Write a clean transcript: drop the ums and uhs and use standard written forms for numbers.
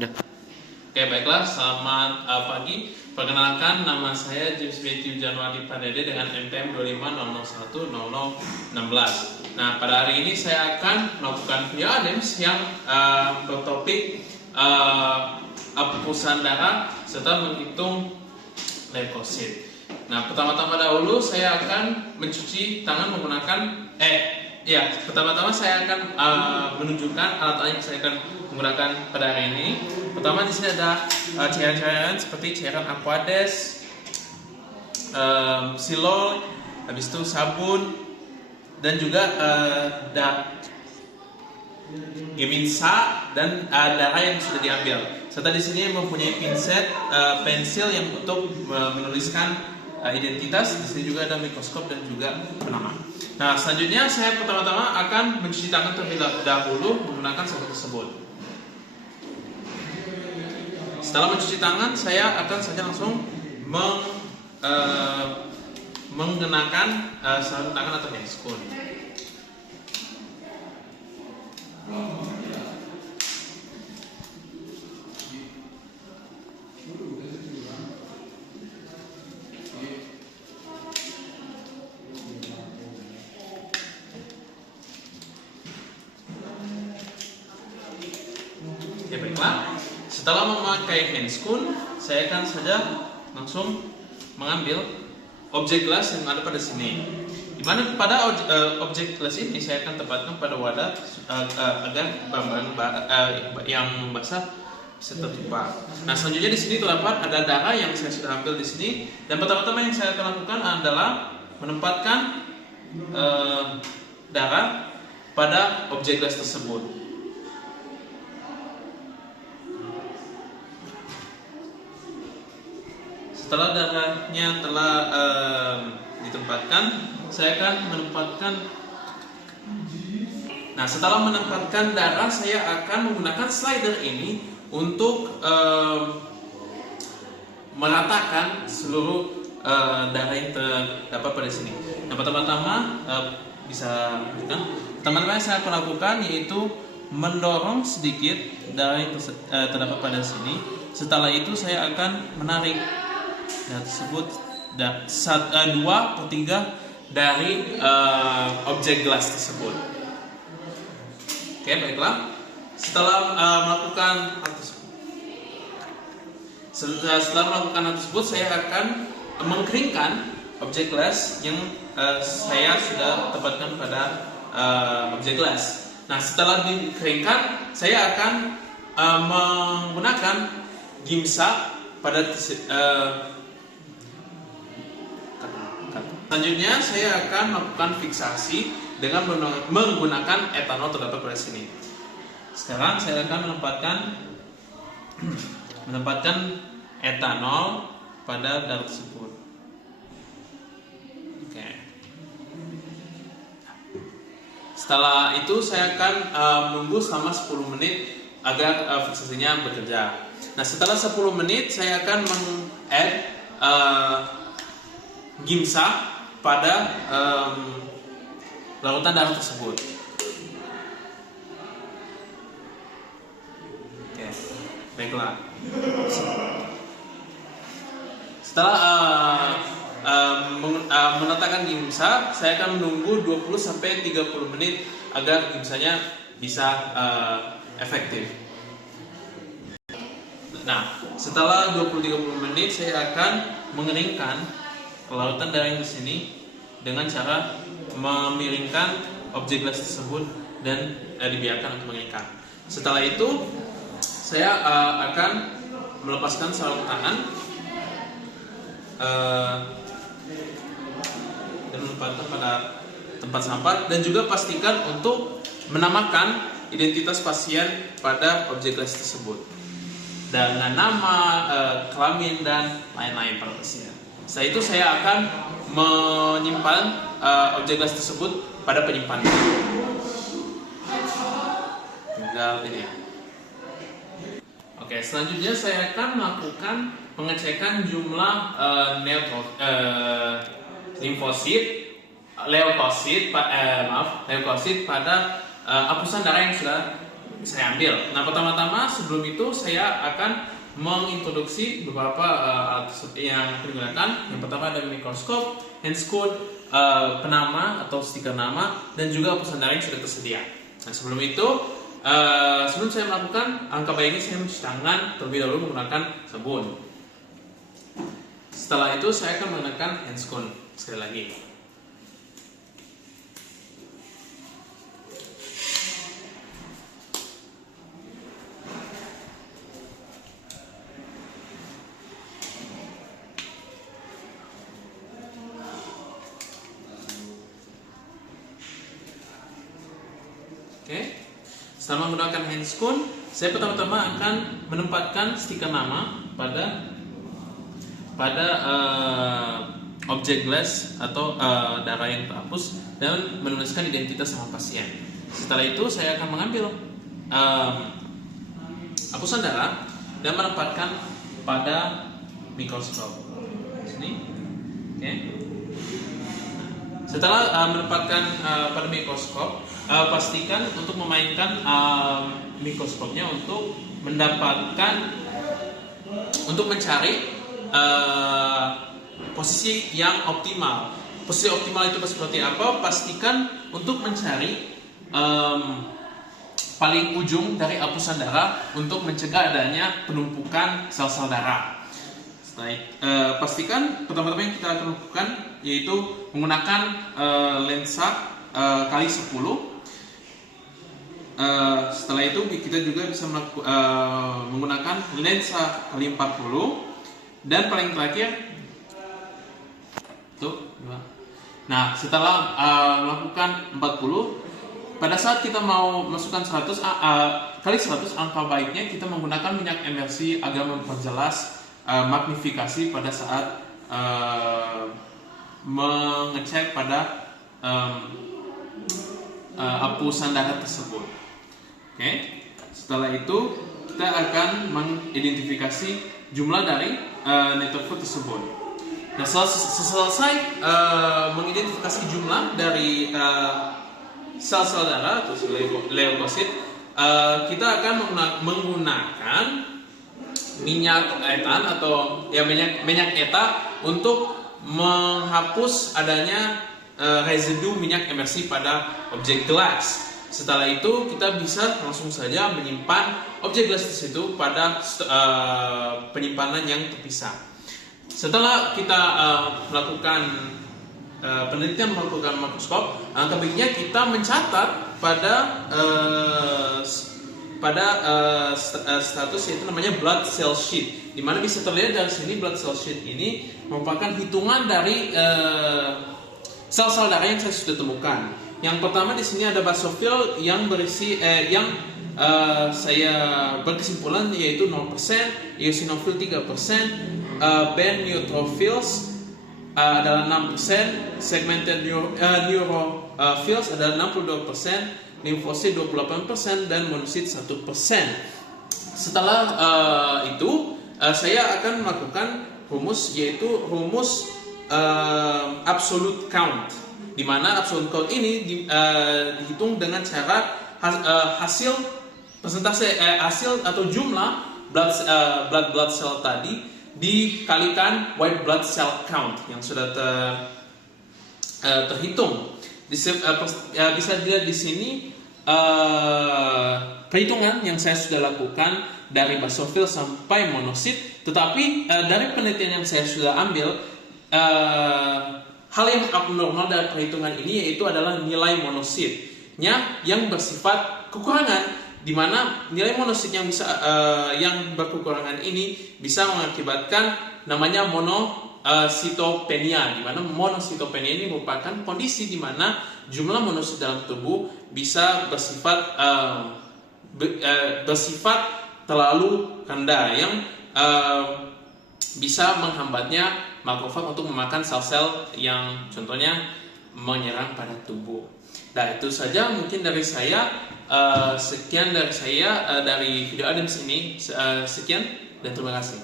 Udah. Oke, baiklah, selamat pagi. Perkenalkan, nama saya James Matthew Januari Padede dengan NPM 250010016. Nah, pada hari ini saya akan melakukan video ADEMS yang bertopik hapusan darah serta menghitung leukosit. Nah, pertama-tama dahulu saya akan mencuci tangan menggunakan pertama-tama saya akan menunjukkan alat-alat yang saya akan menggunakan pada hari ini. Pertama di sini ada cairan-cairan seperti cairan Aquades, silol, habis itu sabun, dan juga geminsa dan darah yang sudah diambil. Serta di sini mempunyai pinset, pensil yang untuk menuliskan identitas. Di sini juga ada mikroskop dan juga penama. Nah, selanjutnya saya pertama-tama akan mencuci tangan terlebih dahulu menggunakan sabun tersebut. Setelah mencuci tangan, saya akan saja langsung menggunakan sarung tangan atau handscoon. Ya, baiklah. Setelah memakai handscoon, saya akan saja langsung mengambil objek gelas yang ada pada sini. Di mana pada objek gelas ini saya akan tempatkan pada wadah agar bahan yang basah bisa tertumpah. Nah, selanjutnya di sini terdapat ada darah yang saya sudah ambil di sini. Dan pertama-tama yang saya akan lakukan adalah menempatkan darah pada objek gelas tersebut. Setelah darahnya telah ditempatkan, saya akan menempatkan. Nah, setelah menempatkan darah, saya akan menggunakan slider ini untuk meratakan seluruh darah yang terdapat pada sini. Nah, pertama-tama teman-teman saya akan lakukan yaitu mendorong sedikit darah yang terdapat pada sini. Setelah itu saya akan menarik darah tersebut 2/3 dari objek gelas tersebut. Oke, baiklah. Setelah melakukan hal tersebut, saya akan mengeringkan objek gelas yang saya sudah tempatkan pada objek gelas. Nah, setelah dikeringkan, saya akan menggunakan gimsa pada selanjutnya saya akan melakukan fiksasi dengan menggunakan etanol terdapat pada sini. Sekarang saya akan menempatkan etanol pada darah tersebut. Oke. Setelah itu saya akan menunggu selama 10 menit agar fiksasinya bekerja. Nah, setelah 10 menit saya akan meng-add gimsa pada larutan darah tersebut. Oke, baiklah. Setelah meletakkan gimsa, saya akan menunggu 20-30 menit agar gimsanya bisa efektif. Nah, setelah 20-30 menit saya akan mengeringkan larutan darah yang di sini dengan cara memiringkan objek gelas tersebut dan dibiarkan untuk mengeringkan. Setelah itu saya akan melepaskan sarung tangan dan menempatkan pada tempat sampah, dan juga pastikan untuk menamakan identitas pasien pada objek gelas tersebut dengan nama, kelamin, dan lain-lain pada pasien. Setelah itu saya akan menyimpan objek gelas tersebut pada penyimpanan. Tinggal ini ya. Oke, selanjutnya saya akan melakukan pengecekan jumlah leukosit pada hapusan darah yang sudah saya ambil. Nah, pertama-tama sebelum itu saya akan mengintroduksi beberapa alat yang digunakan. Yang pertama ada mikroskop, handscoon, penama atau stiker nama, dan juga pesan daring sudah tersedia. Nah, sebelum itu, sebelum saya melakukan angka bayi ini, saya mencuci tangan terlebih dahulu menggunakan sabun. Setelah itu saya akan menggunakan handscoon sekali lagi. Oke. Setelah menggunakan handscoon, saya pertama-tama akan menempatkan stiker nama pada objek glass atau darah yang terhapus dan menuliskan identitas sama pasien. Setelah itu saya akan mengambil hapusan darah dan menempatkan pada mikroskop. Sini, oke. Setelah menempatkan pada mikroskop, pastikan untuk memainkan mikroskopnya untuk mencari posisi yang optimal. Posisi optimal itu seperti apa? Pastikan untuk mencari paling ujung dari hapusan darah untuk mencegah adanya penumpukan sel-sel darah. Pastikan pertama-tama yang kita akan lakukan yaitu menggunakan lensa kali 10. Setelah itu kita juga bisa menggunakan lensa kali 40 dan paling terakhir tuh. Nah, setelah melakukan 40, pada saat kita mau masukkan 100 kali 100, angka baiknya kita menggunakan minyak emersi agar memperjelas magnifikasi pada saat mengecek pada hapusan darah tersebut. Oke. Setelah itu kita akan mengidentifikasi jumlah dari neutrophil tersebut. Nah, selesai mengidentifikasi jumlah dari sel-sel darah atau leukosit, kita akan menggunakan minyak etan atau minyak ETA untuk menghapus adanya residu minyak emersi pada objek gelas. Setelah itu kita bisa langsung saja menyimpan objek gelas tersebut pada penyimpanan yang terpisah. Setelah kita melakukan penelitian melakukan mikroskop, angka baiknya kita mencatat pada status yaitu namanya blood cell sheet, di mana bisa terlihat dari sini blood cell sheet ini merupakan hitungan dari sel-sel darah yang saya sudah temukan. Yang pertama di sini ada basofil yang berisi saya berkesimpulan yaitu 0%, eosinofil 3%, band neutrophils adalah 6%, segmented neutrophils adalah 62%, limfosit 28% dan monosit 1%. Setelah itu saya akan melakukan rumus yaitu rumus absolute count, di mana absolute count ini dihitung dengan cara hasil persentase hasil atau jumlah blood cell tadi dikalikan white blood cell count yang sudah terhitung. Bisa dilihat di sini perhitungan yang saya sudah lakukan dari basofil sampai monosit, tetapi dari penelitian yang saya sudah ambil, hal yang abnormal dari perhitungan ini yaitu adalah nilai monositnya yang bersifat kekurangan, di mana nilai monosit yang yang berkekurangan ini bisa mengakibatkan namanya monositopenia, di mana monositopenia ini merupakan kondisi di mana jumlah monosit dalam tubuh bisa bersifat terlalu rendah yang bisa menghambatnya makrofag untuk memakan sel-sel yang contohnya menyerang pada tubuh. Nah, itu saja mungkin dari saya. Sekian dari saya dari video Adams ini. Sekian dan terima kasih.